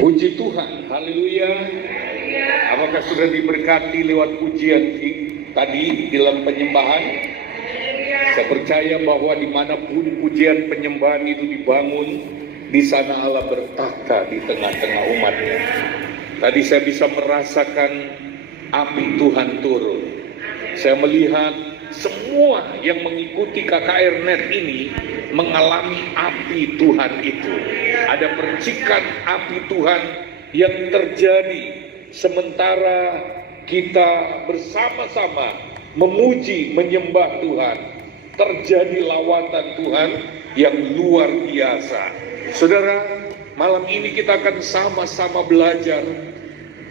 Puji Tuhan, haleluya. Apakah sudah diberkati lewat pujian tadi dalam penyembahan? Saya percaya bahwa dimanapun pujian penyembahan itu dibangun, di sana Allah bertata di tengah-tengah umatnya. Tadi saya bisa merasakan api Tuhan turun. Saya melihat semua yang mengikuti KKR Net ini mengalami api Tuhan itu. Ada percikan api Tuhan yang terjadi sementara kita bersama-sama memuji, menyembah Tuhan. Terjadi lawatan Tuhan yang luar biasa. Saudara, malam ini kita akan sama-sama belajar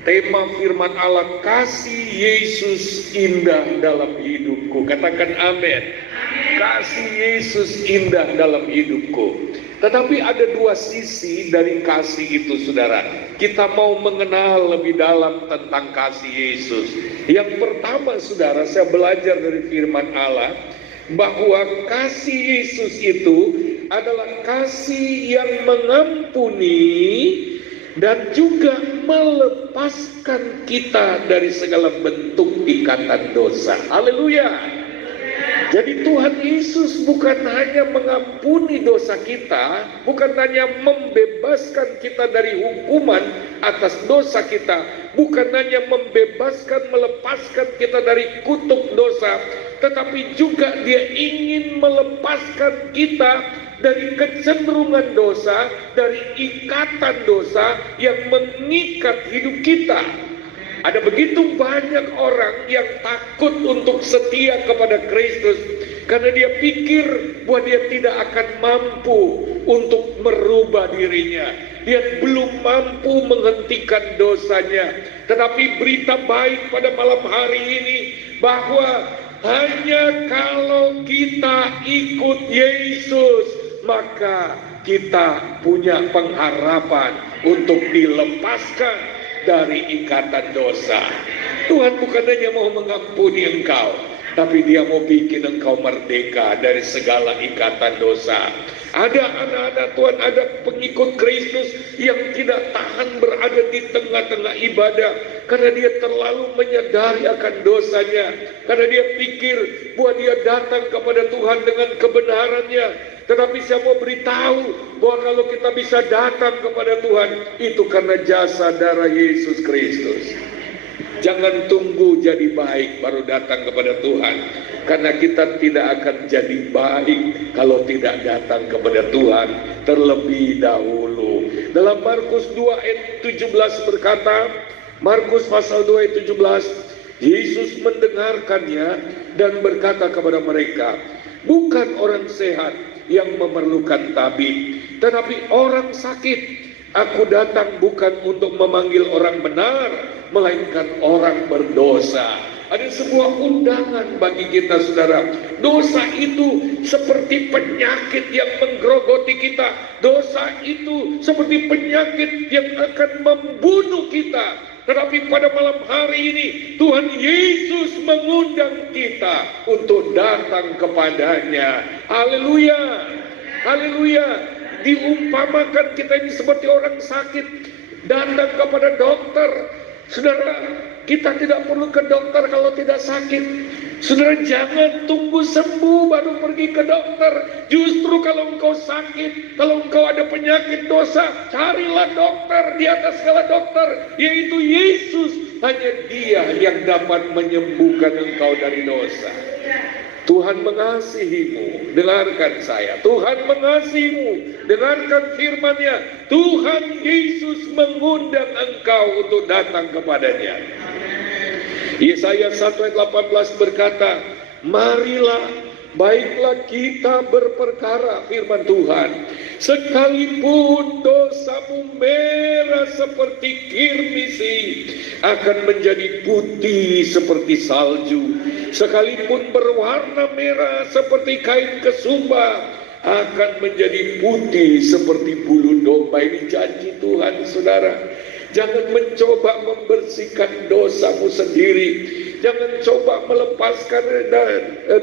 tema firman Allah, kasih Yesus indah dalam hidupku. Katakan amin. Kasih Yesus indah dalam hidupku. Tetapi ada dua sisi dari kasih itu, saudara. Kita mau mengenal lebih dalam tentang kasih Yesus. Yang pertama, saudara, saya belajar dari firman Allah bahwa kasih Yesus itu adalah kasih yang mengampuni dan juga melepaskan kita dari segala bentuk ikatan dosa. Haleluya. Jadi Tuhan Yesus bukan hanya mengampuni dosa kita, bukan hanya membebaskan kita dari hukuman atas dosa kita, bukan hanya membebaskan, melepaskan kita dari kutuk dosa, tetapi juga Dia ingin melepaskan kita dari kecenderungan dosa, dari ikatan dosa yang mengikat hidup kita. Ada begitu banyak orang yang takut untuk setia kepada Kristus karena dia pikir bahwa dia tidak akan mampu untuk merubah dirinya. Dia belum mampu menghentikan dosanya. Tetapi berita baik pada malam hari ini bahwa hanya kalau kita ikut Yesus, maka kita punya pengharapan untuk dilepaskan dari ikatan dosa. Tuhan bukan hanya mau mengampuni engkau, tapi Dia mau bikin engkau merdeka dari segala ikatan dosa. Ada anak-anak Tuhan, ada pengikut Kristus yang tidak tahan berada di tengah-tengah ibadah karena dia terlalu menyadari akan dosanya, karena dia pikir bahwa dia datang kepada Tuhan dengan kebenarannya. Tetapi saya mau beritahu bahwa kalau kita bisa datang kepada Tuhan, itu karena jasa darah Yesus Kristus. Jangan tunggu jadi baik baru datang kepada Tuhan, karena kita tidak akan jadi baik kalau tidak datang kepada Tuhan terlebih dahulu. Dalam Markus 2 ayat 17 berkata, Markus pasal 2 ayat 17, Yesus mendengarkannya dan berkata kepada mereka, bukan orang sehat yang memerlukan tabib, tetapi orang sakit. Aku datang bukan untuk memanggil orang benar, melainkan orang berdosa. Ada sebuah undangan bagi kita, saudara. Dosa itu seperti penyakit yang menggerogoti kita. Dosa itu seperti penyakit yang akan membunuh kita. Tetapi pada malam hari ini Tuhan Yesus mengundang kita untuk datang kepadanya. Haleluya. Haleluya. Diumpamakan kita ini seperti orang sakit datang kepada dokter. Saudara, kita tidak perlu ke dokter kalau tidak sakit. Saudara, jangan tunggu sembuh baru pergi ke dokter. Justru kalau engkau sakit, kalau engkau ada penyakit dosa, carilah dokter di atas segala dokter, yaitu Yesus. Hanya Dia yang dapat menyembuhkan engkau dari dosa. Tuhan mengasihimu, dengarkan saya. Tuhan mengasihimu, dengarkan firman-Nya. Tuhan Yesus mengundang engkau untuk datang kepadanya. Yesaya 1 ayat 18 berkata, marilah, baiklah kita berperkara, firman Tuhan. Sekalipun dosamu merah seperti kirmisi, akan menjadi putih seperti salju. Sekalipun berwarna merah seperti kain kesumba, akan menjadi putih seperti bulu domba. Ini janji Tuhan, saudara. Jangan mencoba membersihkan dosamu sendiri. Jangan coba melepaskan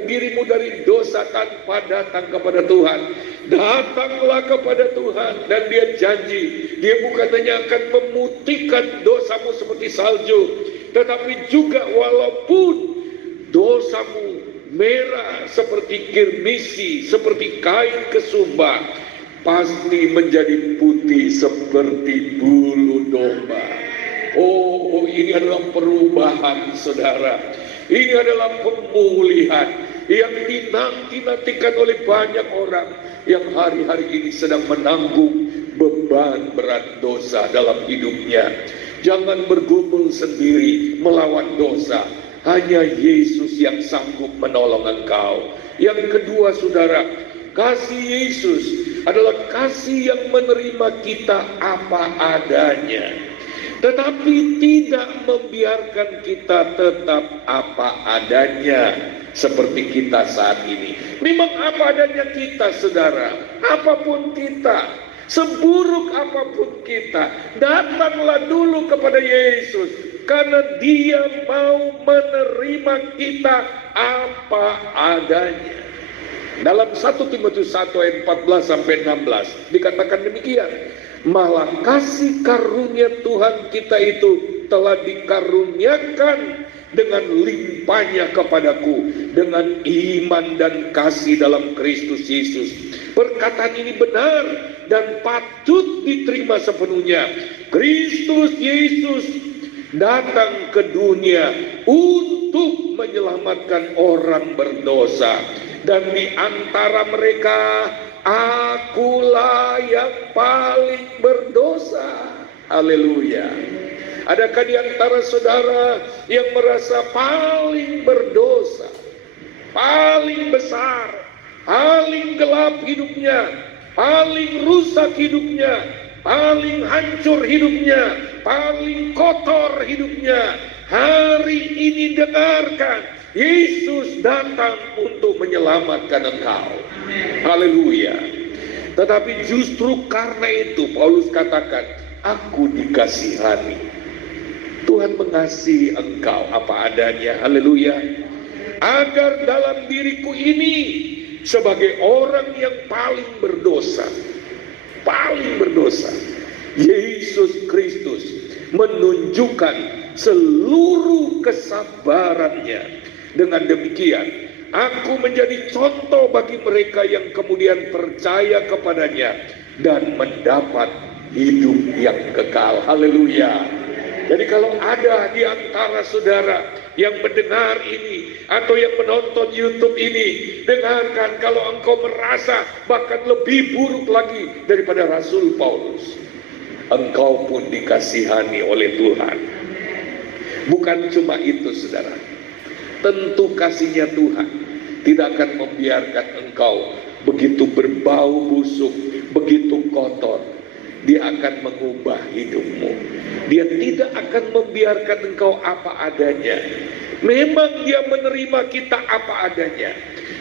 dirimu dari dosa tanpa datang kepada Tuhan. Datanglah kepada Tuhan, dan Dia janji, Dia bukan hanya akan memutihkan dosamu seperti salju, tetapi juga walaupun dosamu merah seperti kirmisi, seperti kain kesumba, pasti menjadi putih seperti bulu domba. Oh, ini adalah perubahan, saudara. Ini adalah pemulihan yang dinanti-nantikan oleh banyak orang yang hari-hari ini sedang menanggung beban berat dosa dalam hidupnya. Jangan bergumul sendiri melawan dosa. Hanya Yesus yang sanggup menolong engkau. Yang kedua, saudara, kasih Yesus adalah kasih yang menerima kita apa adanya, tetapi tidak membiarkan kita tetap apa adanya seperti kita saat ini. Memang apa adanya kita, saudara, apapun kita, seburuk apapun kita, datanglah dulu kepada Yesus, karena Dia mau menerima kita apa adanya. Dalam 1 Timotius 1 ayat 14 sampai 16 dikatakan demikian, malah kasih karunia Tuhan kita itu telah dikaruniakan dengan limpahnya kepadaku dengan iman dan kasih dalam Kristus Yesus. Perkataan ini benar dan patut diterima sepenuhnya. Kristus Yesus datang ke dunia untuk menyelamatkan orang berdosa, dan di antara mereka akulah yang paling berdosa. Haleluya. Adakah di antara saudara yang merasa paling berdosa, paling besar, paling gelap hidupnya, paling rusak hidupnya, paling hancur hidupnya, paling kotor hidupnya? Hari ini dengarkan, Yesus datang untuk menyelamatkan engkau. Haleluya. Tetapi justru karena itu Paulus katakan, aku dikasihani. Tuhan mengasihi engkau apa adanya. Haleluya. Agar dalam diriku ini sebagai orang yang paling berdosa, Yesus Kristus menunjukkan seluruh kesabarannya. Dengan demikian, aku menjadi contoh bagi mereka yang kemudian percaya kepadanya dan mendapat hidup yang kekal. Haleluya. Jadi kalau ada di antara saudara yang mendengar ini atau yang menonton YouTube ini, dengarkan, kalau engkau merasa bahkan lebih buruk lagi daripada Rasul Paulus, engkau pun dikasihani oleh Tuhan. Bukan cuma itu, saudara. Tentu kasihnya Tuhan tidak akan membiarkan engkau begitu berbau busuk, begitu kotor. Dia akan mengubah hidupmu. Dia tidak akan membiarkan engkau apa adanya. Memang Dia menerima kita apa adanya,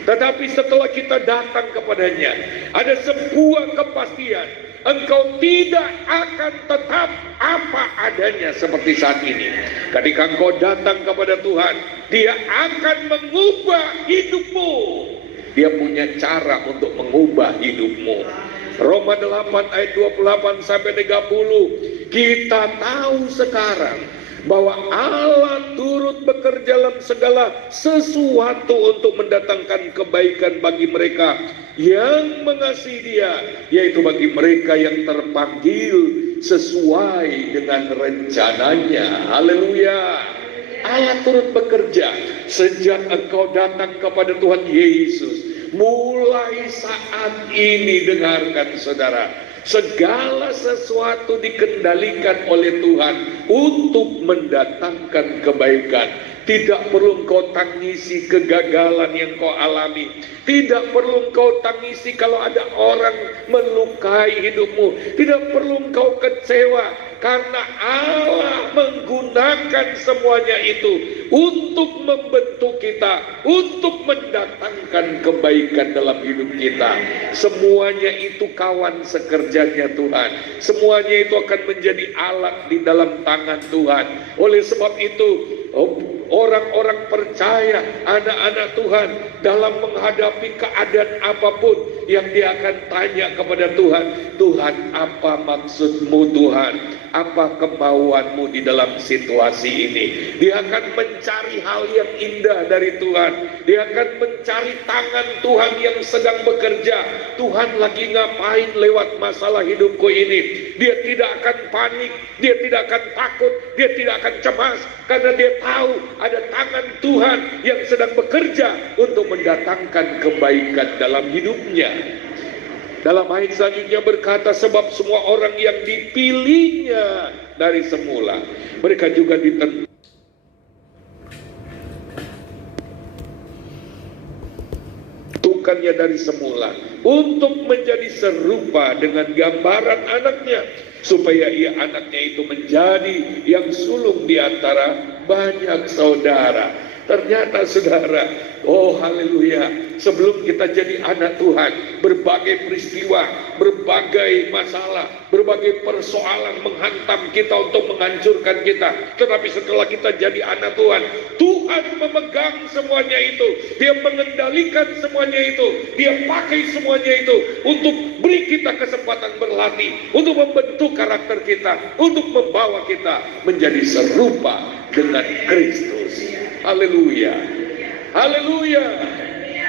tetapi setelah kita datang kepadanya, ada sebuah kepastian, engkau tidak akan tetap apa adanya seperti saat ini. Ketika engkau datang kepada Tuhan, Dia akan mengubah hidupmu. Dia punya cara untuk mengubah hidupmu. Roma 8 ayat 28 sampai 30. Kita tahu sekarang bahwa Allah turut bekerja dalam segala sesuatu untuk mendatangkan kebaikan bagi mereka yang mengasihi Dia, yaitu bagi mereka yang terpanggil sesuai dengan rencananya. Haleluya. Allah turut bekerja sejak engkau datang kepada Tuhan Yesus. Mulai saat ini, dengarkan saudara, segala sesuatu dikendalikan oleh Tuhan untuk mendatangkan kebaikan. Tidak perlu engkau tangisi kegagalan yang kau alami. Tidak perlu engkau tangisi kalau ada orang melukai hidupmu. Tidak perlu engkau kecewa, karena Allah menggunakan semuanya itu untuk membentuk kita, untuk mendatangkan kebaikan dalam hidup kita. Semuanya itu kawan sekerjanya Tuhan. Semuanya itu akan menjadi alat di dalam tangan Tuhan. Oleh sebab itu, orang-orang percaya, anak-anak Tuhan dalam menghadapi keadaan apapun yang dia akan tanya kepada Tuhan, Tuhan, apa maksudmu Tuhan? Apa kemauanmu di dalam situasi ini? Dia akan mencari hal yang indah dari Tuhan. Dia akan mencari tangan Tuhan yang sedang bekerja. Tuhan lagi ngapain lewat masalah hidupku ini? Dia tidak akan panik, dia tidak akan takut, dia tidak akan cemas, karena dia tahu ada tangan Tuhan yang sedang bekerja untuk mendatangkan kebaikan dalam hidupnya. Dalam ayat selanjutnya berkata, sebab semua orang yang dipilihnya dari semula, mereka juga ditentukannya dari semula untuk menjadi serupa dengan gambaran anaknya, supaya ia anaknya itu menjadi yang sulung di antara banyak saudara. Ternyata saudara, oh haleluya, sebelum kita jadi anak Tuhan, berbagai peristiwa, berbagai masalah, berbagai persoalan menghantam kita untuk menghancurkan kita. Tetapi setelah kita jadi anak Tuhan, Tuhan memegang semuanya itu, Dia mengendalikan semuanya itu, Dia pakai semuanya itu untuk beri kita kesempatan berlatih, untuk membentuk karakter kita, untuk membawa kita menjadi serupa dengan Kristus. Haleluya, haleluya.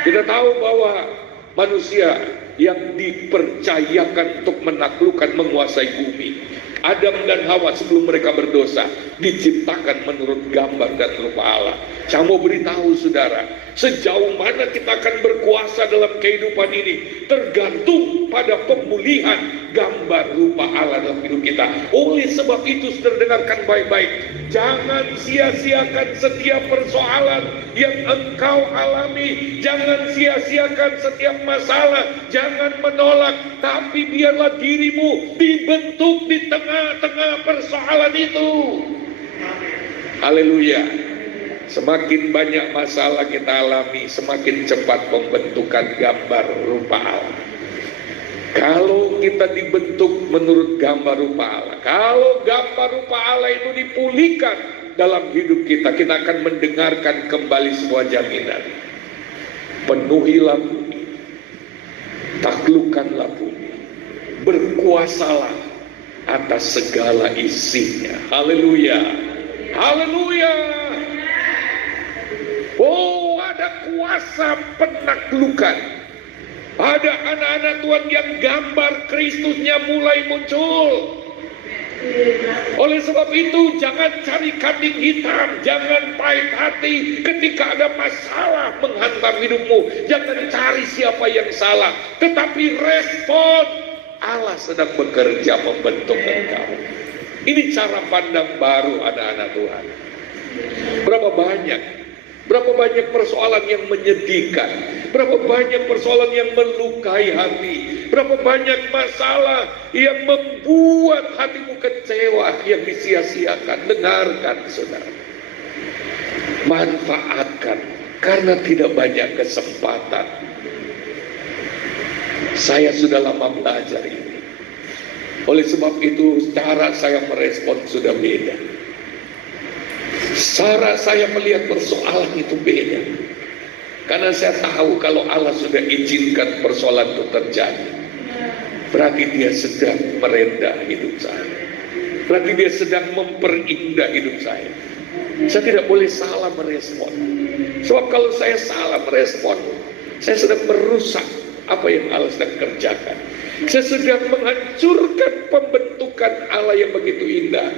Kita tahu bahwa manusia yang dipercayakan untuk menaklukkan, menguasai bumi, Adam dan Hawa sebelum mereka berdosa, diciptakan menurut gambar dan rupa Allah. Saya mau beritahu saudara, sejauh mana kita akan berkuasa dalam kehidupan ini tergantung pada pemulihan gambar rupa Allah dalam hidup kita. Oleh sebab itu, saudara dengarkan baik-baik, jangan sia-siakan setiap persoalan yang engkau alami, jangan sia-siakan setiap masalah, jangan menolak, tapi biarlah dirimu dibentuk di tengah-tengah persoalan itu. Haleluya. Semakin banyak masalah kita alami, semakin cepat pembentukan gambar rupa Allah. Kalau kita dibentuk menurut gambar rupa Allah, kalau gambar rupa Allah itu dipulihkan dalam hidup kita, kita akan mendengarkan kembali sebuah jaminan. Penuhilah bumi, taklukkanlah bumi, berkuasalah atas segala isinya. Haleluya, haleluya. Oh, ada kuasa penaklukan. Ada anak-anak Tuhan yang gambar Kristusnya mulai muncul. Oleh sebab itu, jangan cari kambing hitam, jangan pahit hati ketika ada masalah menghantam hidupmu. Jangan cari siapa yang salah, tetapi respon. Allah sedang bekerja membentuk engkau. Ini cara pandang baru anak-anak Tuhan. Berapa banyak persoalan yang menyedihkan, berapa banyak persoalan yang melukai hati, berapa banyak masalah yang membuat hatimu kecewa, yang disia-siakan. Dengarkan saudara, manfaatkan, karena tidak banyak kesempatan. Saya sudah lama belajar ini. Oleh sebab itu, cara saya merespon sudah beda. Cara saya melihat persoalan itu beda. Karena saya tahu kalau Allah sudah izinkan persoalan itu terjadi, berarti Dia sedang merendah hidup saya. Berarti Dia sedang memperindah hidup saya. Saya tidak boleh salah merespon. Sebab kalau saya salah merespon, saya sedang merusak apa yang Allah sedang kerjakan. Saya sedang menghancurkan pembentukan Allah yang begitu indah.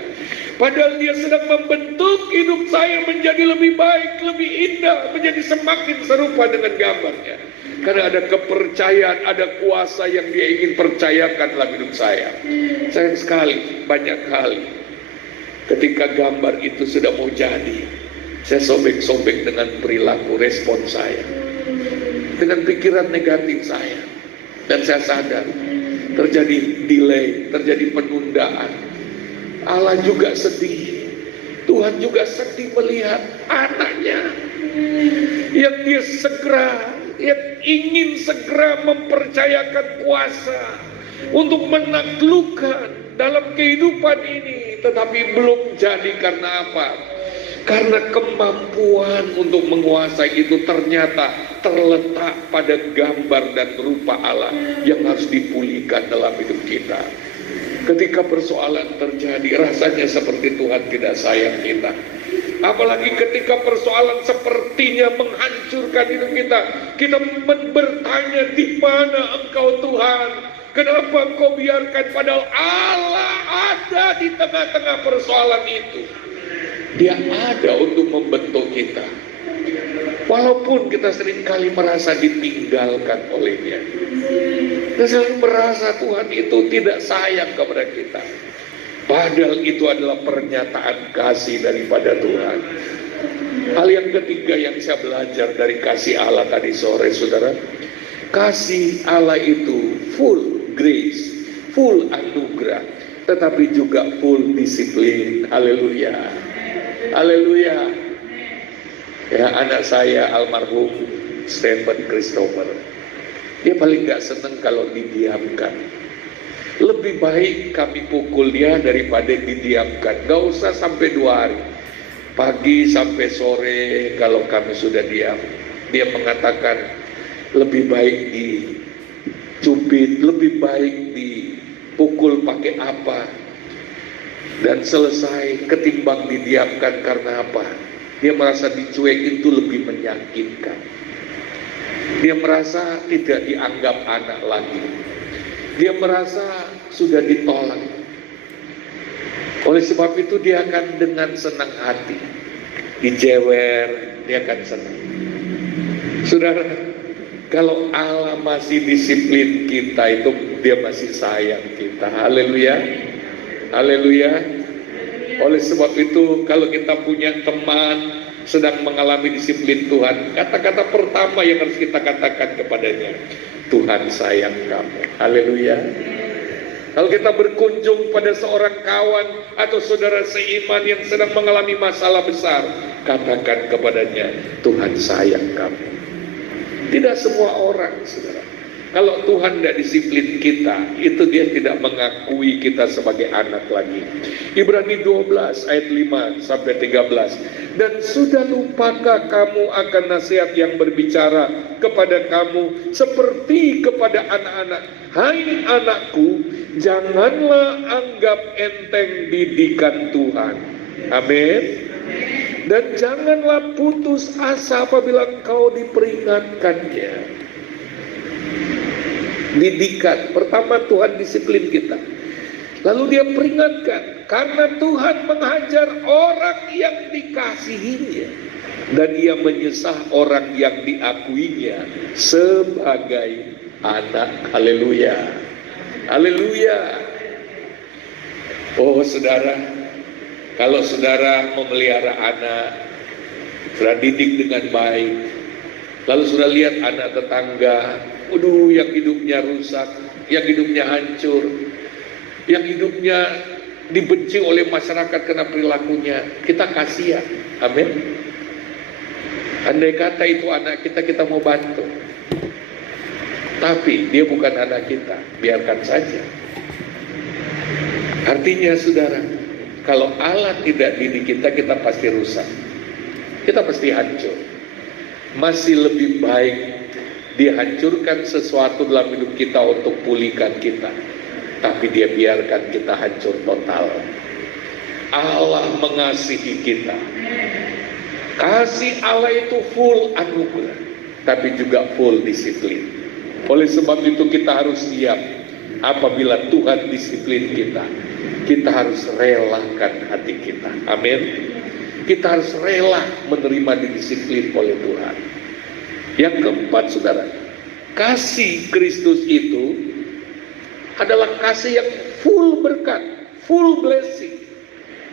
Padahal Dia sedang membentuk hidup saya menjadi lebih baik, lebih indah, menjadi semakin serupa dengan gambarnya. Karena ada kepercayaan, ada kuasa yang Dia ingin percayakan dalam hidup saya. Sayang sekali, banyak kali ketika gambar itu sudah mau jadi, saya sobek-sobek dengan perilaku respon saya, dengan pikiran negatif saya. Dan saya sadar terjadi delay, terjadi penundaan. Allah juga sedih, Tuhan juga sedih melihat anaknya yang Dia yang ingin segera mempercayakan kuasa untuk menaklukkan dalam kehidupan ini, tetapi belum jadi. Karena apa? Karena kemampuan untuk menguasai itu ternyata terletak pada gambar dan rupa Allah yang harus dipulihkan dalam hidup kita. Ketika persoalan terjadi, rasanya seperti Tuhan tidak sayang kita. Apalagi ketika persoalan sepertinya menghancurkan hidup kita, kita bertanya, di mana Engkau Tuhan? Kenapa Engkau biarkan? Padahal Allah ada di tengah-tengah persoalan itu. Dia ada untuk membentuk kita. Walaupun kita seringkali merasa ditinggalkan olehnya, kita sering merasa Tuhan itu tidak sayang kepada kita. Padahal itu adalah pernyataan kasih daripada Tuhan. Hal yang ketiga yang saya belajar dari kasih Allah tadi sore, saudara, kasih Allah itu full grace, full anugerah, tetapi juga full disiplin. Haleluya, haleluya. Ya, anak saya almarhum Stephen Christopher, dia paling gak seneng kalau didiamkan. Lebih baik kami pukul dia daripada didiamkan. Gak usah sampai 2 hari, pagi sampai sore kalau kami sudah diam. Dia mengatakan lebih baik dicubit, lebih baik dipukul pakai apa, dan selesai ketimbang didiamkan. Karena apa? Dia merasa dicuekin itu lebih menyakitkan. Dia merasa tidak dianggap anak lagi. Dia merasa sudah ditolak. Oleh sebab itu dia akan dengan senang hati dijewer, dia akan senang. Saudara, kalau Allah masih disiplin kita, itu dia masih sayang kita. Haleluya, haleluya. Oleh sebab itu kalau kita punya teman sedang mengalami disiplin Tuhan, kata-kata pertama yang harus kita katakan kepadanya, Tuhan sayang kamu. Haleluya. Kalau kita berkunjung pada seorang kawan atau saudara seiman yang sedang mengalami masalah besar, katakan kepadanya, Tuhan sayang kamu. Tidak semua orang, saudara, kalau Tuhan tidak disiplin kita, itu dia tidak mengakui kita sebagai anak lagi. Ibrani 12 ayat 5 sampai 13. Dan sudah lupakah kamu akan nasihat yang berbicara kepada kamu seperti kepada anak-anak? Hai anakku, janganlah anggap enteng didikan Tuhan. Amin. Dan janganlah putus asa apabila engkau diperingatkannya. Didikan, pertama Tuhan disiplin kita, lalu dia peringatkan, karena Tuhan menghajar orang yang dikasihinya, dan ia menyesah orang yang diakuinya sebagai anak. Haleluya, haleluya. Oh saudara, kalau saudara memelihara anak, saudara didik dengan baik, lalu saudara lihat anak tetangga, waduh, yang hidupnya rusak, yang hidupnya hancur, yang hidupnya dibenci oleh masyarakat karena perilakunya, kita kasihan. Amin. Andai kata itu anak kita, kita mau bantu. Tapi dia bukan anak kita, biarkan saja. Artinya saudara, kalau Allah tidak didik kita, kita pasti rusak, kita pasti hancur. Masih lebih baik dihancurkan sesuatu dalam hidup kita untuk pulihkan kita, tapi dia biarkan kita hancur total. Allah mengasihi kita. Kasih Allah itu full anugerah, tapi juga full disiplin. Oleh sebab itu kita harus siap apabila Tuhan disiplin kita. Kita harus relakan hati kita. Amin. Kita harus rela menerima didisiplin oleh Tuhan. Yang keempat saudara, kasih Kristus itu adalah kasih yang full berkat, full blessing,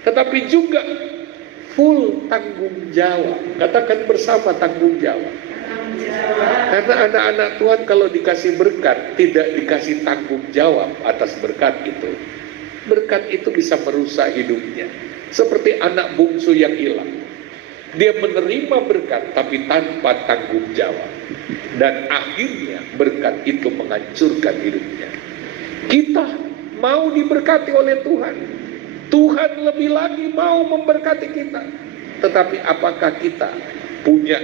tetapi juga full tanggung jawab. Katakan bersama, tanggung jawab. Karena anak-anak Tuhan kalau dikasih berkat, tidak dikasih tanggung jawab atas berkat itu, berkat itu bisa merusak hidupnya. Seperti anak bungsu yang hilang, dia menerima berkat tapi tanpa tanggung jawab, dan akhirnya berkat itu menghancurkan hidupnya. Kita mau diberkati oleh Tuhan, Tuhan lebih lagi mau memberkati kita. tetapi apakah kita punya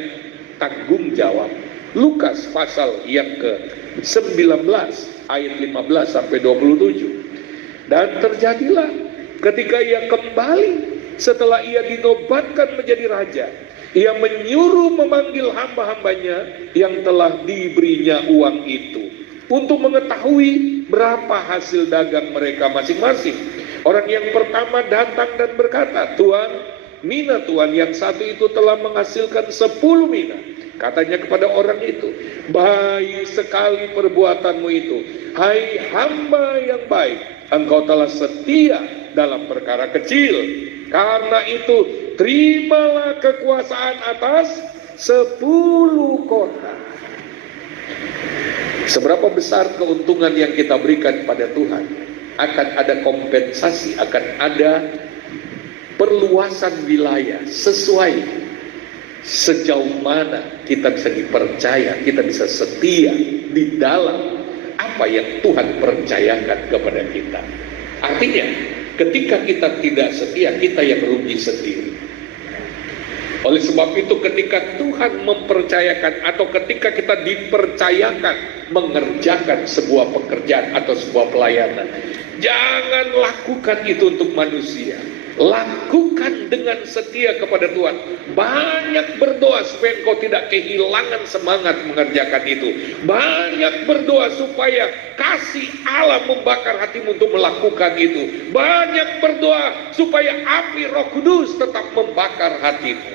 tanggung jawab? Lukas pasal yang ke-19 ayat 15 sampai 27. Dan terjadilah ketika ia kembali setelah ia dinobatkan menjadi raja, ia menyuruh memanggil hamba-hambanya yang telah diberinya uang itu untuk mengetahui berapa hasil dagang mereka masing-masing. Orang yang pertama datang dan berkata, "Tuan, mina Tuan yang satu itu telah menghasilkan 10 mina." Katanya kepada orang itu, "Baik sekali perbuatanmu itu, hai hamba yang baik. Engkau telah setia dalam perkara kecil. Karena itu, terimalah kekuasaan atas 10 kota." Seberapa besar keuntungan yang kita berikan pada Tuhan, akan ada kompensasi, akan ada perluasan wilayah sesuai sejauh mana kita bisa dipercaya, kita bisa setia di dalam apa yang Tuhan percayakan kepada kita. Artinya, ketika kita tidak setia, kita yang rugi sendiri. Oleh sebab itu, ketika Tuhan mempercayakan atau ketika kita dipercayakan mengerjakan sebuah pekerjaan atau sebuah pelayanan, jangan lakukan itu untuk manusia. Lakukan dengan setia kepada Tuhan. Banyak berdoa supaya engkau tidak kehilangan semangat mengerjakan itu. Banyak berdoa supaya kasih Allah membakar hatimu untuk melakukan itu. Banyak berdoa supaya api Roh Kudus tetap membakar hatimu,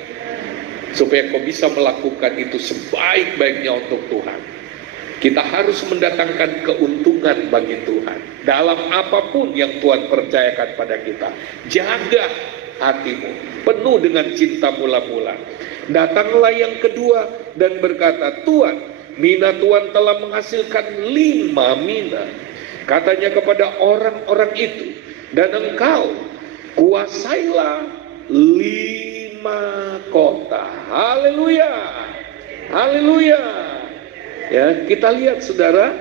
supaya kau bisa melakukan itu sebaik-baiknya untuk Tuhan. Kita harus mendatangkan keuntungan bagi Tuhan dalam apapun yang Tuhan percayakan pada kita. Jaga hatimu penuh dengan cinta mula-mula. Datanglah yang kedua dan berkata, "Tuan, mina Tuan telah menghasilkan 5 mina." Katanya kepada orang-orang itu, "Dan engkau kuasailah 5 kota." Haleluya, haleluya. Ya, kita lihat saudara,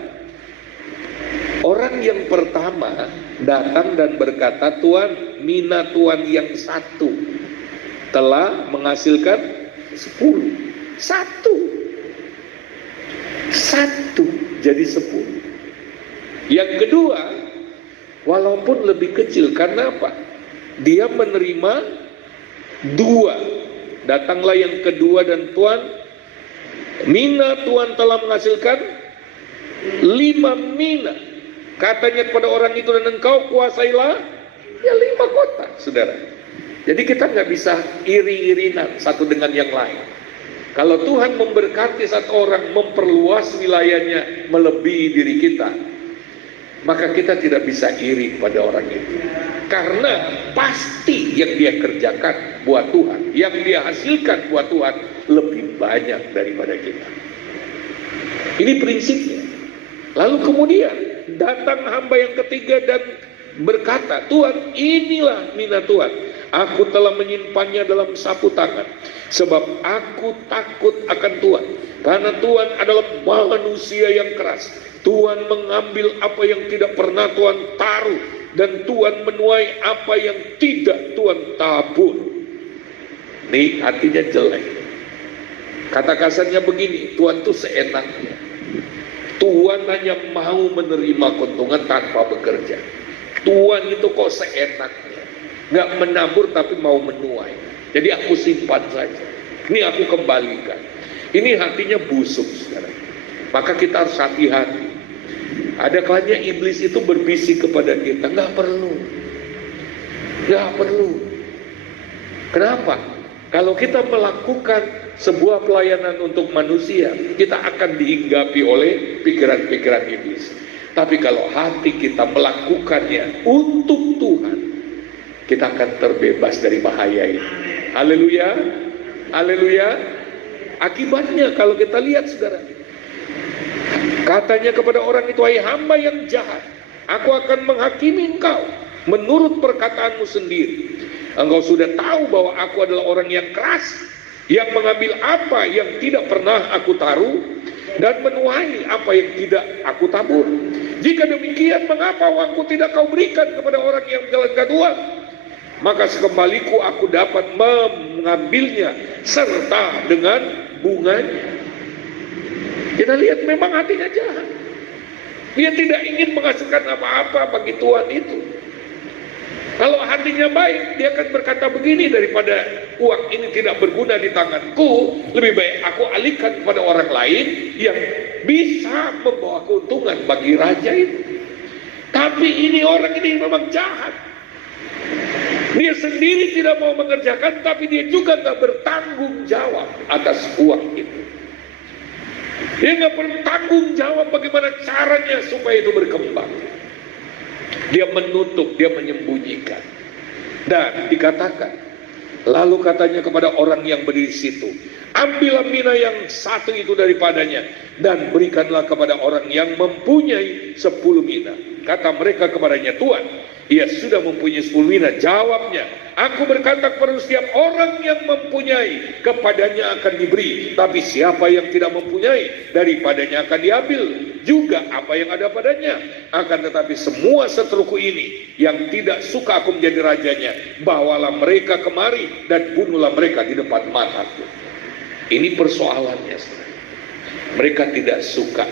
orang yang pertama datang dan berkata, "Tuan, mina Tuan yang satu telah menghasilkan 10." Satu jadi 10. Yang kedua, walaupun lebih kecil, karena apa? Dia menerima 2. Datanglah yang kedua dan Tuan, mina Tuan telah menghasilkan 5 mina. Katanya kepada orang itu, "Dan engkau kuasailah 5 kota." Saudara, jadi kita nggak bisa iri-irinan satu dengan yang lain. Kalau Tuhan memberkati satu orang, memperluas wilayahnya melebihi diri kita, maka kita tidak bisa iri pada orang itu. Karena pasti yang dia kerjakan buat Tuhan, yang dia hasilkan buat Tuhan lebih banyak daripada kita. Ini prinsipnya. Lalu kemudian datang hamba yang ketiga dan berkata, "Tuan, inilah mina Tuan. Aku telah menyimpannya dalam sapu tangan, sebab aku takut akan Tuhan. Karena Tuan adalah manusia yang keras. Tuhan mengambil apa yang tidak pernah Tuhan taruh, dan Tuhan menuai apa yang tidak Tuhan tabur." Ini hatinya jelek. Kata kasarnya begini, Tuhan tuh seenaknya. Tuhan hanya mau menerima keuntungan tanpa bekerja. Tuhan itu kok seenaknya, nggak menabur tapi mau menuai. Jadi aku simpan saja, ini aku kembalikan. Ini hatinya busuk sekarang. Maka kita harus hati-hati. Ada kalanya iblis itu berbisik kepada kita, nggak perlu. Kenapa? Kalau kita melakukan sebuah pelayanan untuk manusia, kita akan dihinggapi oleh pikiran-pikiran iblis. Tapi kalau hati kita melakukannya untuk Tuhan, kita akan terbebas dari bahaya ini. Haleluya, haleluya. Akibatnya kalau kita lihat saudara, katanya kepada orang itu, "Hai hamba yang jahat, aku akan menghakimi engkau menurut perkataanmu sendiri. Engkau sudah tahu bahwa aku adalah orang yang keras, yang mengambil apa yang tidak pernah aku taruh, dan menuai apa yang tidak aku tabur. Jika demikian, mengapa uangku tidak kau berikan kepada orang yang menjalankan uang?" maka sekembaliku aku dapat mengambilnya serta dengan bunganya. Kita lihat memang hatinya jahat. Dia tidak ingin menghasilkan apa-apa bagi Tuhan itu. Kalau hatinya baik, dia akan berkata begini, daripada uang ini tidak berguna di tanganku, lebih baik aku alihkan kepada orang lain yang bisa membawa keuntungan bagi raja itu. Tapi ini orang ini memang jahat. Dia sendiri tidak mau mengerjakan, tapi dia juga nggak bertanggung jawab atas uang itu. Dia nggak bertanggung jawab bagaimana caranya supaya itu berkembang. Dia menutup, dia menyembunyikan. Dan dikatakan, lalu katanya kepada orang yang berdiri di situ, ambillah mina yang satu itu daripadanya dan berikanlah kepada orang yang mempunyai 10 mina. Kata mereka kepadanya, Tuhan, ia sudah mempunyai 10 mina. Jawabnya, aku berkata kepada setiap orang yang mempunyai, kepadanya akan diberi. Tapi siapa yang tidak mempunyai, daripadanya akan diambil juga apa yang ada padanya. Akan tetapi semua seteruku ini yang tidak suka aku menjadi rajanya, bawalah mereka kemari dan bunuhlah mereka di depan mataku. Ini persoalannya, saudara. Mereka tidak suka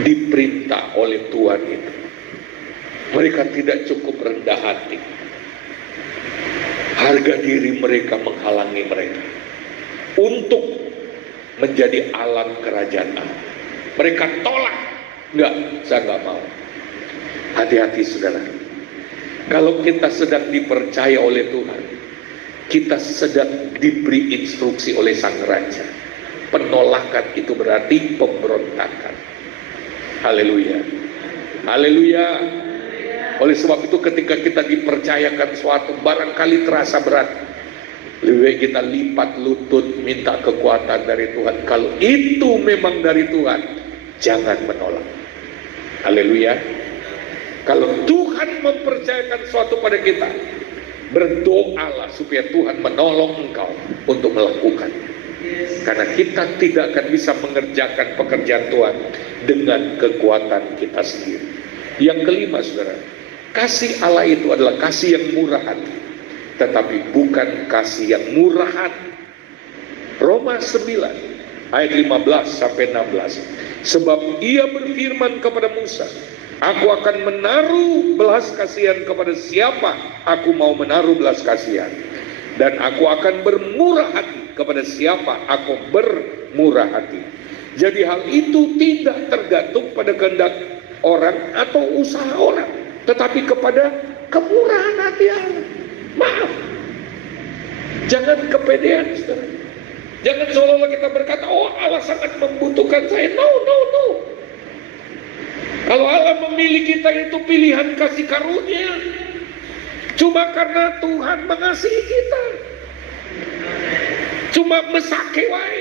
diperintah oleh Tuhan itu. Mereka tidak cukup rendah hati. Harga diri mereka menghalangi mereka untuk menjadi alat kerajaan Allah. Mereka tolak. Enggak, saya enggak mau. Hati-hati saudara. Kalau kita sedang dipercaya oleh Tuhan, kita sedang diberi instruksi oleh Sang Raja. Penolakan itu berarti pemberontakan. Haleluya. Haleluya. Oleh sebab itu ketika kita dipercayakan suatu barangkali terasa berat, lebih baik kita lipat lutut minta kekuatan dari Tuhan. Kalau itu memang dari Tuhan, jangan menolak. Haleluya. Kalau Tuhan mempercayakan suatu pada kita, berdoalah supaya Tuhan menolong engkau untuk melakukan. Karena kita tidak akan bisa mengerjakan pekerjaan Tuhan dengan kekuatan kita sendiri. Yang kelima, saudara, kasih Allah itu adalah kasih yang murah hati, tetapi bukan kasih yang murah hati. Roma 9 ayat 15 sampai 16. Sebab ia berfirman kepada Musa, aku akan menaruh belas kasihan kepada siapa aku mau menaruh belas kasihan, dan aku akan bermurah hati kepada siapa aku bermurah hati. Jadi hal itu tidak tergantung pada kehendak orang atau usaha orang, tetapi kepada kemurahan hati Allah. Maaf, jangan kepedean, saudara. Jangan seolah-olah kita berkata, oh Allah sangat membutuhkan saya. No. Kalau Allah memilih kita itu pilihan kasih karunia, cuma karena Tuhan mengasihi kita, cuma mesakewai,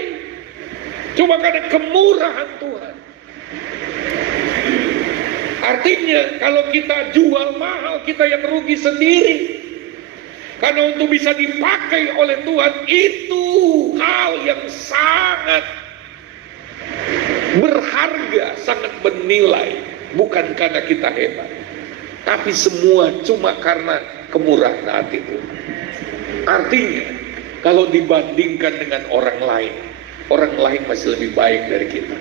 cuma karena kemurahan Tuhan. Artinya kalau kita jual mahal, kita yang rugi sendiri. Karena untuk bisa dipakai oleh Tuhan, itu hal yang sangat berharga, sangat bernilai. Bukan karena kita hebat, tapi semua cuma karena kemurahan hati Tuhan. Artinya kalau dibandingkan dengan orang lain masih lebih baik dari kita.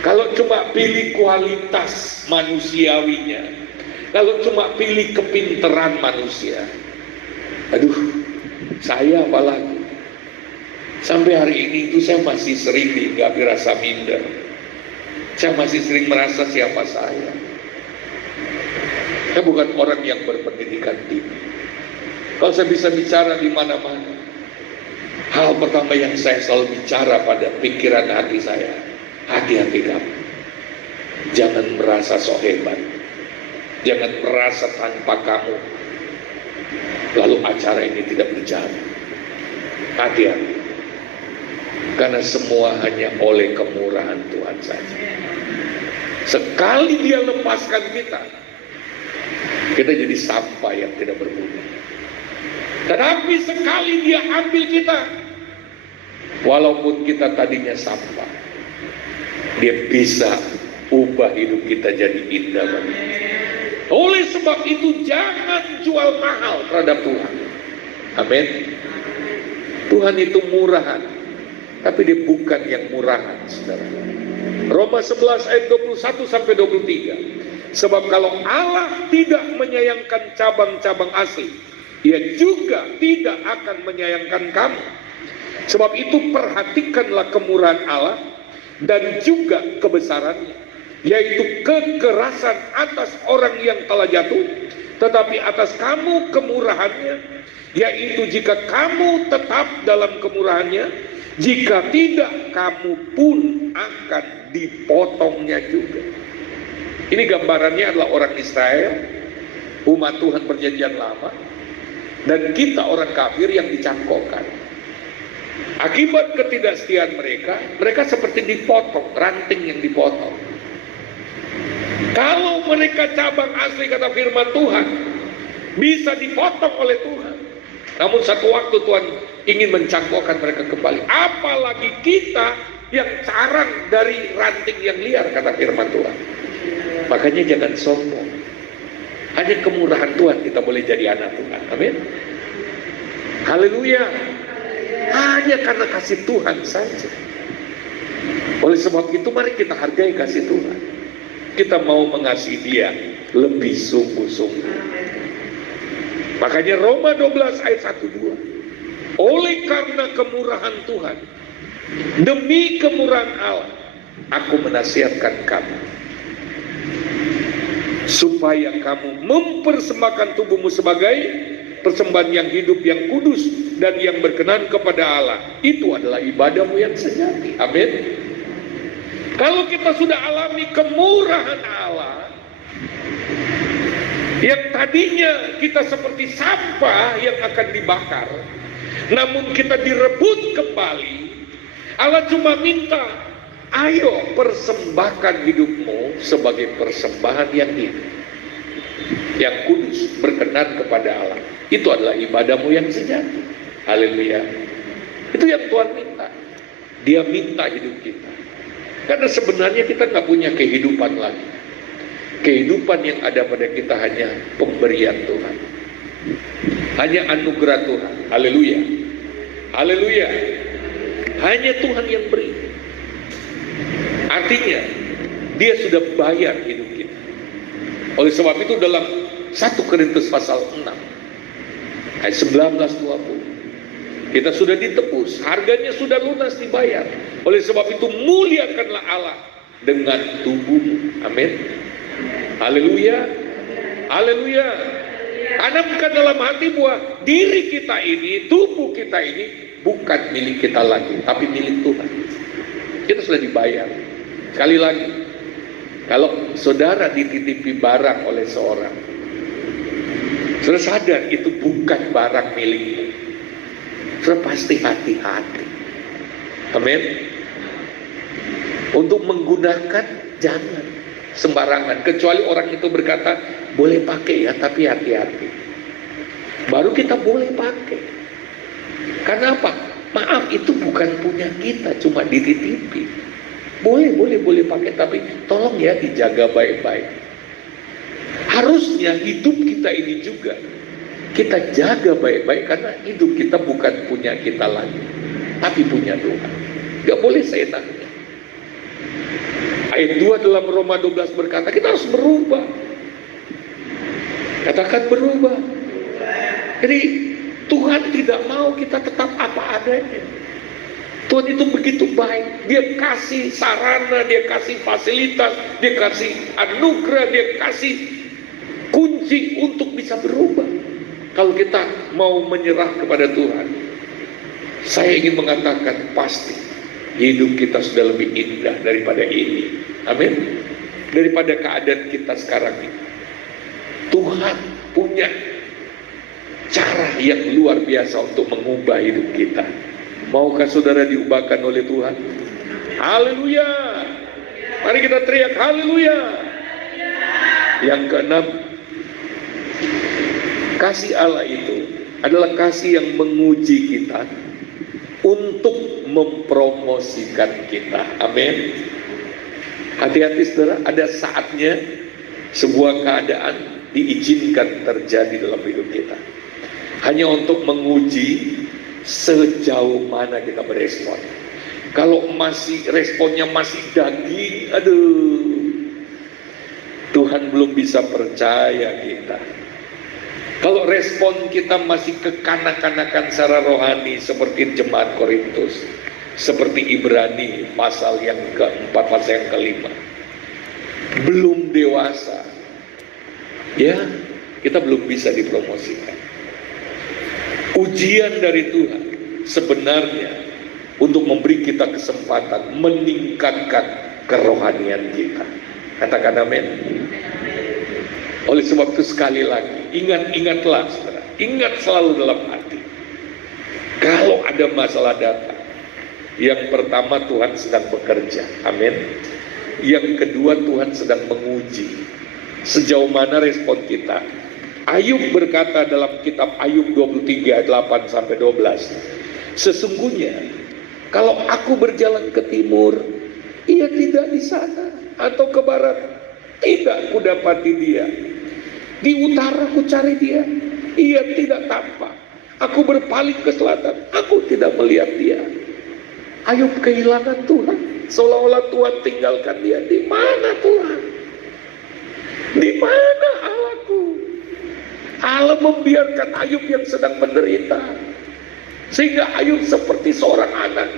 Kalau cuma pilih kualitas manusiawinya, kalau cuma pilih kepinteran manusia, aduh, saya apalagi. Sampai hari ini itu saya masih sering dihinggapi rasa minder. Saya masih sering merasa siapa saya. Saya bukan orang yang berpendidikan tinggi. Kalau saya bisa bicara di mana-mana, hal pertama yang saya selalu bicara pada pikiran hati saya, hati-hati kamu. Jangan merasa sok hebat. Jangan merasa tanpa kamu lalu acara ini tidak berjalan. Hati-hati. Karena semua hanya oleh kemurahan Tuhan saja. Sekali dia lepaskan kita jadi sampah yang tidak berguna. Tetapi sekali dia ambil kita, walaupun kita tadinya sampah, dia bisa ubah hidup kita jadi indah bagi kita. Oleh sebab itu jangan jual mahal terhadap Tuhan. Amin. Tuhan itu murahan, tapi dia bukan yang murahan, saudara. Roma 11 ayat 21 sampai 23. Sebab kalau Allah tidak menyayangkan cabang-cabang asli, Ia juga tidak akan menyayangkan kamu. Sebab itu perhatikanlah kemurahan Allah dan juga kebesarannya, yaitu kekerasan atas orang yang telah jatuh, tetapi atas kamu kemurahannya, yaitu jika kamu tetap dalam kemurahannya, jika tidak kamu pun akan dipotongnya juga. Ini gambarannya adalah orang Israel, umat Tuhan perjanjian lama, dan kita orang kafir yang dicangkokkan. Akibat ketidaksetiaan mereka seperti dipotong, ranting yang dipotong. Kalau mereka cabang asli kata firman Tuhan, bisa dipotong oleh Tuhan. Namun satu waktu Tuhan ingin mencangkokkan mereka kembali. Apalagi kita yang carang dari ranting yang liar kata firman Tuhan. Makanya jangan sombong. Hanya kemurahan Tuhan kita boleh jadi anak Tuhan. Amin. Haleluya. Hanya karena kasih Tuhan saja. Oleh sebab itu mari kita hargai kasih Tuhan. Kita mau mengasihi Dia lebih sungguh-sungguh. Makanya Roma 12 ayat 1-2. Oleh karena kemurahan Tuhan, demi kemurahan Allah, aku menasihatkan kamu, supaya kamu mempersembahkan tubuhmu sebagai persembahan yang hidup, yang kudus, dan yang berkenan kepada Allah. Itu adalah ibadahmu yang sejati. Amin. Kalau kita sudah alami kemurahan Allah, yang tadinya kita seperti sampah yang akan dibakar, namun kita direbut kembali, Allah cuma minta, ayo persembahkan hidupmu sebagai persembahan yang hidup, yang kudus, berkenan kepada Allah. Itu adalah ibadahmu yang sejati. Haleluya. Itu yang Tuhan minta. Dia minta hidup kita. Karena sebenarnya kita nggak punya kehidupan lagi. Kehidupan yang ada pada kita hanya pemberian Tuhan. Hanya anugerah Tuhan. Haleluya. Haleluya. Hanya Tuhan yang beri. Artinya, Dia sudah bayar hidup kita. Oleh sebab itu dalam 1 Korintus pasal 6 ayat 19-20, kita sudah ditebus, harganya sudah lunas dibayar. Oleh sebab itu muliakanlah Allah dengan tubuhmu. Amin. Haleluya. Haleluya. Tanamkan dalam hati bahwa diri kita ini, tubuh kita ini bukan milik kita lagi, tapi milik Tuhan. Kita sudah dibayar. Sekali lagi, kalau saudara dititipi barang oleh seorang, saudara sadar itu bukan barang milikmu, saudara pasti hati-hati. Amin. Untuk menggunakan jangan sembarangan, kecuali orang itu berkata boleh pakai ya, tapi hati-hati. Baru kita boleh pakai. Karena apa? Maaf, itu bukan punya kita, cuma dititipi. Boleh pakai, tapi tolong ya dijaga baik-baik. Harusnya hidup kita ini juga kita jaga baik-baik, karena hidup kita bukan punya kita lagi, tapi punya Tuhan. Gak boleh seenaknya. Ayat 2 dalam Roma 12 berkata kita harus berubah. Katakan berubah. Jadi Tuhan tidak mau kita tetap apa adanya. Tuhan itu begitu baik. Dia kasih sarana, Dia kasih fasilitas, Dia kasih anugerah, Dia kasih kunci untuk bisa berubah. Kalau kita mau menyerah kepada Tuhan, saya ingin mengatakan pasti hidup kita sudah lebih indah daripada ini. Amin. Daripada keadaan kita sekarang ini. Tuhan punya cara yang luar biasa untuk mengubah hidup kita. Maukah saudara diubahkan oleh Tuhan? Haleluya. Mari kita teriak haleluya. Yang keenam, kasih Allah itu adalah kasih yang menguji kita untuk mempromosikan kita. Amin. Hati-hati saudara, ada saatnya sebuah keadaan diizinkan terjadi dalam hidup kita. Hanya untuk menguji sejauh mana kita berespon. Kalau responnya masih daging, Tuhan belum bisa percaya kita. Kalau respon kita masih kekanak-kanakan secara rohani seperti jemaat Korintus, seperti Ibrani pasal yang keempat, pasal yang kelima, belum dewasa, ya kita belum bisa dipromosikan. Ujian dari Tuhan sebenarnya untuk memberi kita kesempatan meningkatkan kerohanian kita. Katakan amin. Oleh sebab itu sekali lagi, ingatlah saudara, ingat selalu dalam hati. Kalau ada masalah datang, yang pertama Tuhan sedang bekerja, amin. Yang kedua Tuhan sedang menguji sejauh mana respon kita. Ayub berkata dalam kitab Ayub 23 ayat 8 sampai 12, sesungguhnya kalau aku berjalan ke timur, ia tidak di sana, atau ke barat, tidak kudapati dia. Di utara ku cari dia, ia tidak tampak. Aku berpaling ke selatan, aku tidak melihat dia. Ayub kehilangan Tuhan, seolah-olah Tuhan tinggalkan dia. Di mana Tuhan? Di mana Allahku? Allah membiarkan Ayub yang sedang menderita, sehingga Ayub seperti seorang anak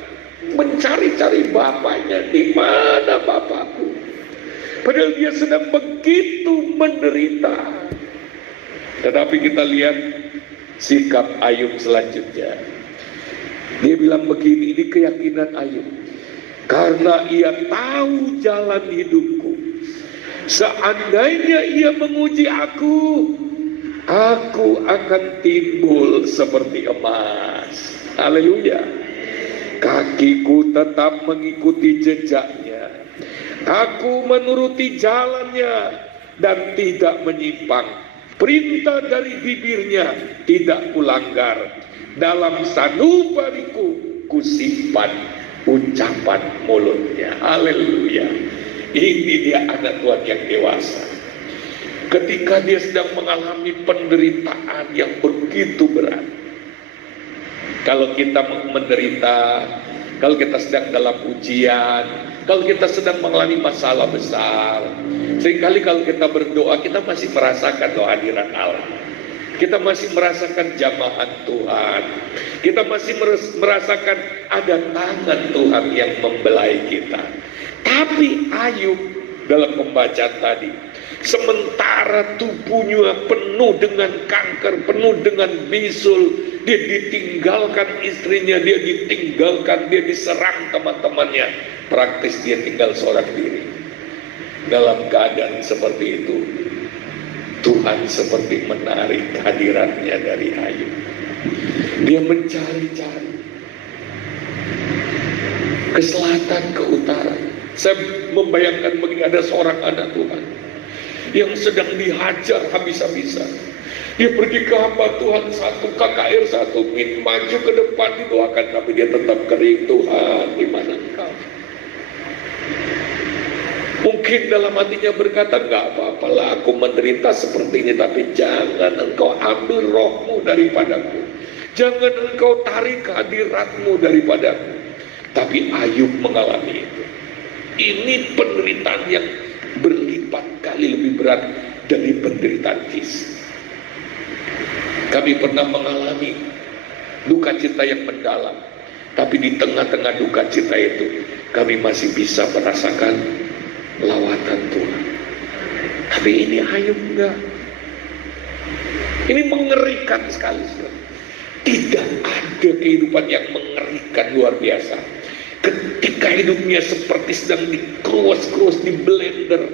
mencari-cari bapaknya. Di mana bapakku? Padahal dia sedang begitu menderita. Tetapi kita lihat sikap Ayub selanjutnya. Dia bilang begini, ini keyakinan Ayub. Karena ia tahu jalan hidupku, seandainya ia menguji aku akan timbul seperti emas. Haleluya. Kakiku tetap mengikuti jejaknya, aku menuruti jalannya dan tidak menyimpang. Perintah dari bibirnya tidak kulanggar. Dalam sanubariku kusimpan ucapan mulutnya. Haleluya. Ini dia anak Tuhan yang dewasa. Ketika dia sedang mengalami penderitaan yang begitu berat. Kalau kita menderita, kalau kita sedang dalam ujian, kalau kita sedang mengalami masalah besar, seringkali kalau kita berdoa, kita masih merasakan kehadiran Allah. Kita masih merasakan jamahan Tuhan. Kita masih merasakan ada tangan Tuhan yang membelai kita. Tapi Ayub dalam pembacaan tadi, sementara tubuhnya penuh dengan kanker, penuh dengan bisul, dia ditinggalkan istrinya, dia ditinggalkan, dia diserang teman-temannya. Praktis dia tinggal seorang diri. Dalam keadaan seperti itu, Tuhan seperti menarik hadiratnya dari Ayub. Dia mencari-cari ke selatan, ke utara. Saya membayangkan begini, ada seorang anak Tuhan yang sedang dihajar habis-habisan. Dia pergi ke hamba Tuhan satu, KKR satu, maju ke depan didoakan, tapi dia tetap kering. Tuhan, di mana Engkau? Mungkin dalam hatinya berkata, enggak apa-apalah aku menderita seperti ini, tapi jangan Engkau ambil rohmu daripadaku. Jangan Engkau tarik hadiratmu daripadaku. Tapi Ayub mengalami itu. Ini penderitaan yang berlipat kali lebih berat dari penderitaan fisik. Kami pernah mengalami duka cita yang mendalam, tapi di tengah-tengah duka cita itu kami masih bisa merasakan lawatan Tuhan. Tapi ini Ayub enggak. Ini mengerikan sekali. Tidak ada kehidupan yang mengerikan luar biasa. Ketika hidupnya seperti sedang dikeruas-keruas, di blender,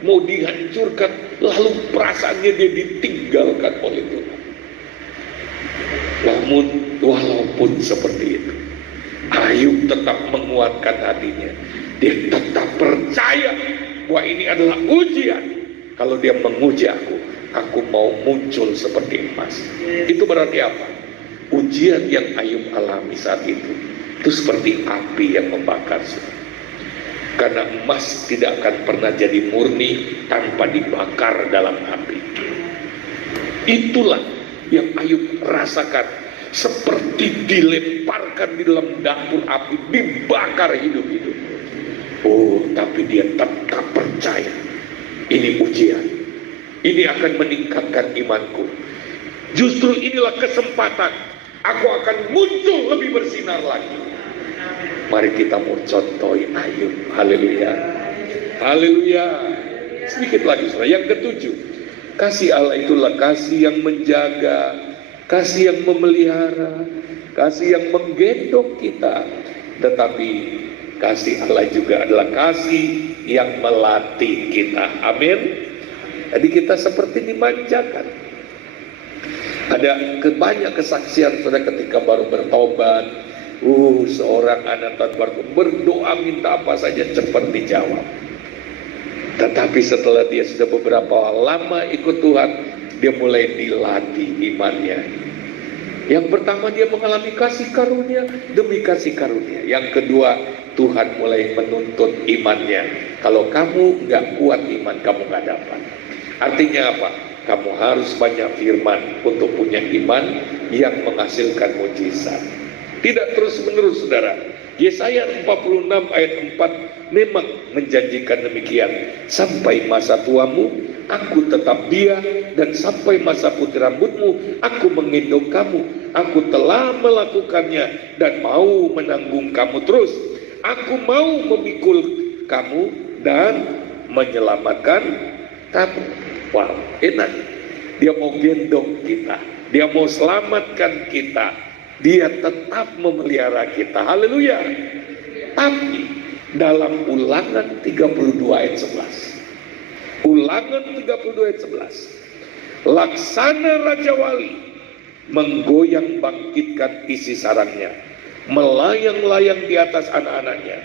mau dihancurkan, lalu perasaannya dia ditinggalkan oleh Tuhan. Namun walaupun seperti itu, Ayub tetap menguatkan hatinya. Dia tetap percaya bahwa ini adalah ujian. Kalau dia menguji aku mau muncul seperti emas. Itu berarti apa? Ujian yang Ayub alami saat itu seperti api yang membakar. Karena emas tidak akan pernah jadi murni tanpa dibakar dalam api. Itulah yang Ayub rasakan, seperti dilemparkan di dalam dapur api, dibakar hidup-hidup. Oh, tapi dia tetap percaya, ini ujian, ini akan meningkatkan imanku. Justru inilah kesempatan, aku akan muncul lebih bersinar lagi. Mari kita mau contohi Ayub. Haleluya, haleluya. Sedikit lagi, saudara. Yang ketujuh, kasih Allah itulah kasih yang menjaga, kasih yang memelihara, kasih yang menggendong kita. Tetapi kasih Allah juga adalah kasih yang melatih kita. Amin. Jadi kita seperti dimanjakan. Ada banyak kesaksian saudara ketika baru bertobat. Seorang anak Tuhan baru berdoa minta apa saja cepat dijawab. Tetapi setelah dia sudah beberapa lama ikut Tuhan, dia mulai dilatih imannya. Yang pertama, dia mengalami kasih karunia demi kasih karunia. Yang kedua, Tuhan mulai menuntut imannya. Kalau kamu nggak kuat iman, kamu nggak dapat. Artinya apa? Kamu harus banyak firman untuk punya iman yang menghasilkan mujizat. Tidak terus-menerus, saudara. Yesaya 46 ayat 4 memang menjanjikan demikian. Sampai masa tuamu, aku tetap dia, dan sampai masa putih rambutmu, aku menggendong kamu. Aku telah melakukannya dan mau menanggung kamu terus. Aku mau memikul kamu dan menyelamatkan kamu. Wow, enak. Dia mau gendong kita, dia mau selamatkan kita. Dia tetap memelihara kita. Haleluya. Tapi dalam Ulangan 32 ayat 11, Ulangan 32 ayat 11, laksana Raja Wali menggoyang bangkitkan isi sarangnya, melayang-layang di atas anak-anaknya,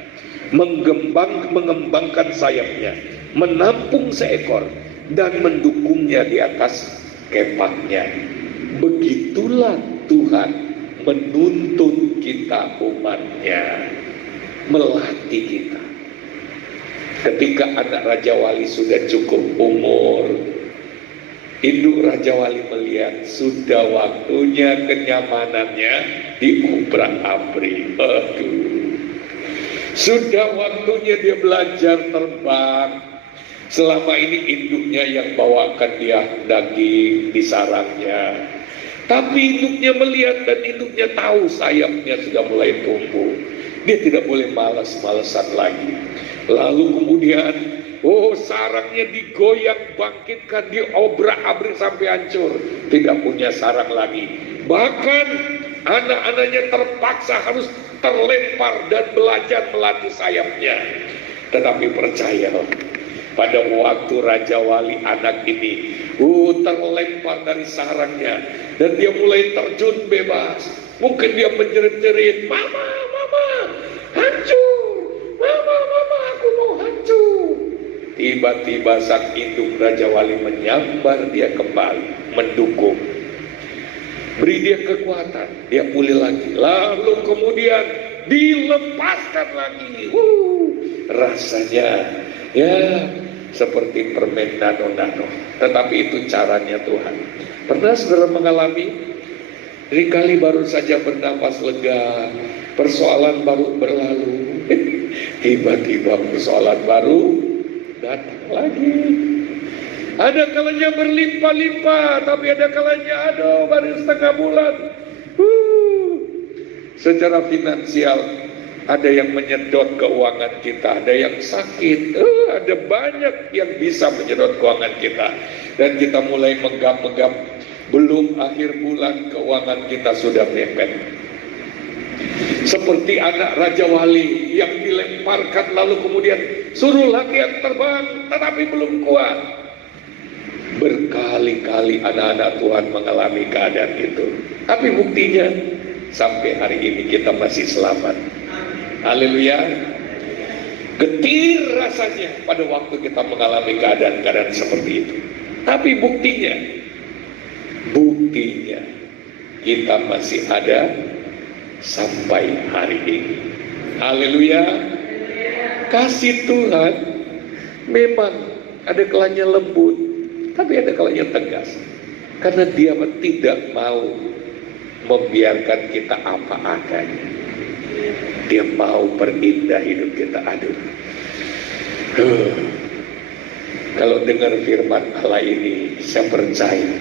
mengembangkan sayapnya, menampung seekor dan mendukungnya di atas kepaknya. Begitulah Tuhan menuntun kita umatnya, melatih kita. Ketika anak Raja Wali sudah cukup umur, induk Raja Wali melihat sudah waktunya kenyamanannya diobrak-abrik. Sudah waktunya dia belajar terbang. Selama ini induknya yang bawakan dia daging di sarangnya. Tapi induknya melihat dan induknya tahu sayapnya sudah mulai tumbuh. Dia tidak boleh malas-malesan lagi. Lalu kemudian, sarangnya digoyang, bangkitkan, diobrak-abrik sampai hancur. Tidak punya sarang lagi. Bahkan anak-anaknya terpaksa harus terlempar dan belajar melatih sayapnya. Tetapi percaya, pada waktu Raja Wali anak ini terlempar dari sarangnya dan dia mulai terjun bebas. Mungkin dia menjerit-jerit, "Mama, mama, hancur! Mama, mama, aku mau hancur!" Tiba-tiba sang induk Raja Wali menyambar dia kembali, mendukung, beri dia kekuatan, dia pulih lagi. Lalu kemudian dilepaskan lagi. Rasanya seperti permen nano-nano. Tetapi itu caranya Tuhan. Pernah saudara mengalami, seringkali baru saja bernapas lega, persoalan baru berlalu, tiba-tiba persoalan baru datang lagi. Ada kalanya berlimpah-limpah, tapi ada kalanya baru setengah bulan. Secara finansial ada yang menyedot keuangan kita, ada yang sakit, ada banyak yang bisa menyedot keuangan kita. Dan kita mulai menggap-menggap, belum akhir bulan keuangan kita sudah mepet. Seperti anak Raja Wali yang dilemparkan lalu kemudian suruh latihan terbang, tetapi belum kuat. Berkali-kali anak-anak Tuhan mengalami keadaan itu. Tapi buktinya sampai hari ini kita masih selamat. Haleluya. Getir rasanya pada waktu kita mengalami keadaan-keadaan seperti itu. Tapi buktinya kita masih ada sampai hari ini. Haleluya. Kasih Tuhan memang ada kalanya lembut, tapi ada kalanya tegas. Karena Dia tidak mau membiarkan kita apa adanya. Dia mau perindah hidup kita. Kalau dengar firman Allah ini, saya percaya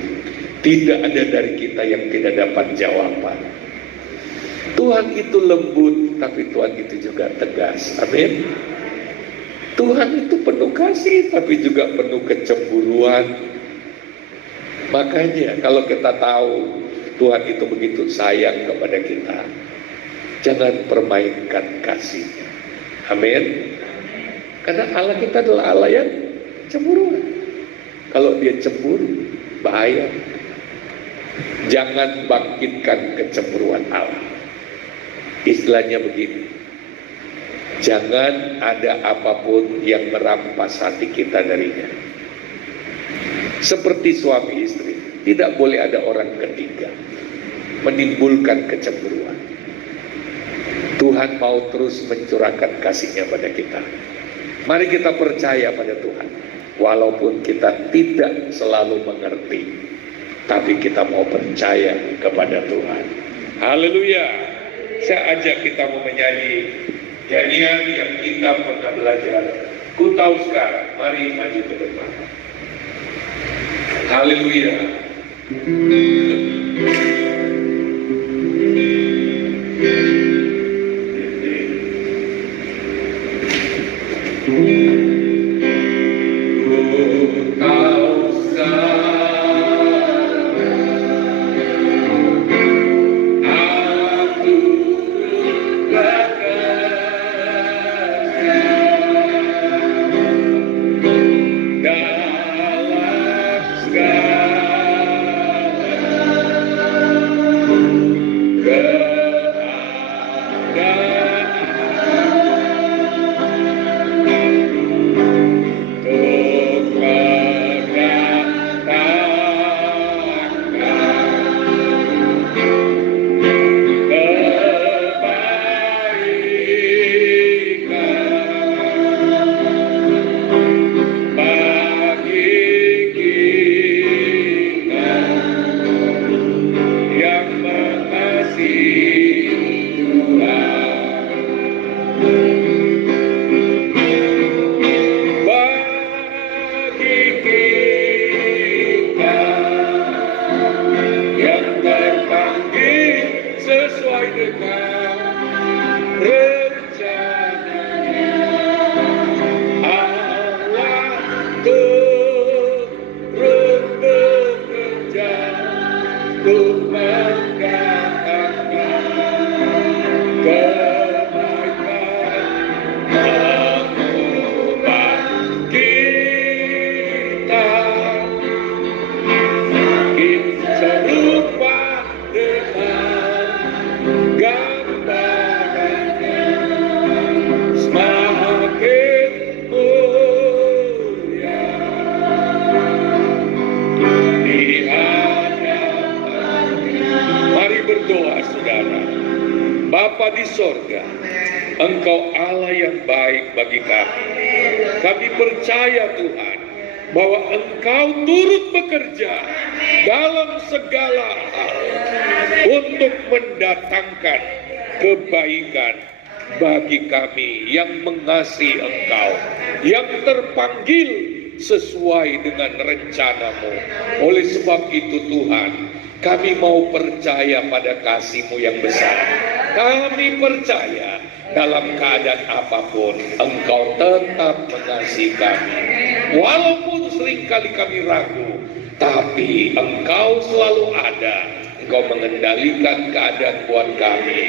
tidak ada dari kita yang tidak dapat jawaban. Tuhan itu lembut, tapi Tuhan itu juga tegas. Amin. Tuhan itu penuh kasih, tapi juga penuh kecemburuan. Makanya kalau kita tahu Tuhan itu begitu sayang kepada kita, jangan permainkan kasih-Nya. Amin. Karena Allah kita adalah Allah yang cemburuan. Kalau Dia cemburu, bahaya. Jangan bangkitkan kecemburuan Allah. Istilahnya begini, jangan ada apapun yang merampas hati kita darinya. Seperti suami istri, tidak boleh ada orang ketiga menimbulkan kecemburuan. Tuhan mau terus mencurahkan kasih-Nya pada kita. Mari kita percaya pada Tuhan. Walaupun kita tidak selalu mengerti, tapi kita mau percaya kepada Tuhan. Haleluya. Saya ajak kita mau menyanyi nyanyian yang kita pernah belajar. Ku tahu sekarang, mari maju ke depan. Haleluya. Bapa di sorga, Engkau Allah yang baik bagi kami. Kami percaya Tuhan, bahwa Engkau turut bekerja dalam segala hal untuk mendatangkan kebaikan bagi kami yang mengasihi Engkau, yang terpanggil sesuai dengan rencana-Mu. Oleh sebab itu Tuhan, kami mau percaya pada kasih-Mu yang besar. Kami percaya dalam keadaan apapun Engkau tetap mengasihi kami. Walaupun seringkali kami ragu, tapi Engkau selalu ada. Engkau mengendalikan keadaan buat kami,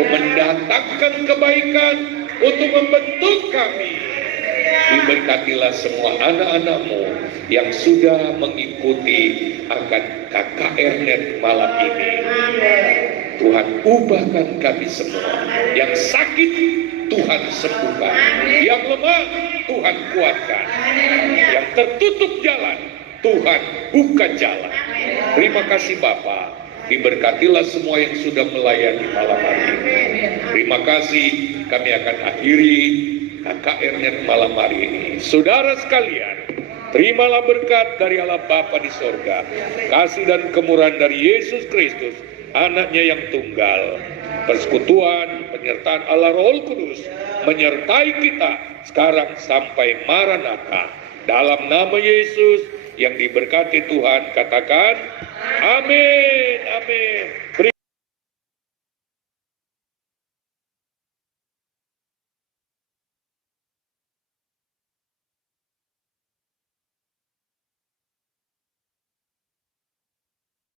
untuk mendatangkan kebaikan, untuk membentuk kami. Diberkatilah semua anak-anak-Mu yang sudah mengikuti akan KKR-Net malam ini. Tuhan, ubahkan kami semua. Yang sakit Tuhan sembuhkan, yang lemah Tuhan kuatkan, yang tertutup jalan Tuhan buka jalan. Terima kasih Bapa. Diberkatilah semua yang sudah melayani malam hari ini. Terima kasih. Kami akan akhiri KKR-Net malam hari ini. Saudara sekalian, Terimalah berkat dari Allah Bapa di sorga, kasih dan kemurahan dari Yesus Kristus, anaknya yang tunggal, persekutuan, penyertaan Allah Roh Kudus, menyertai kita sekarang sampai Maranatha. Dalam nama Yesus yang diberkati Tuhan, katakan amin.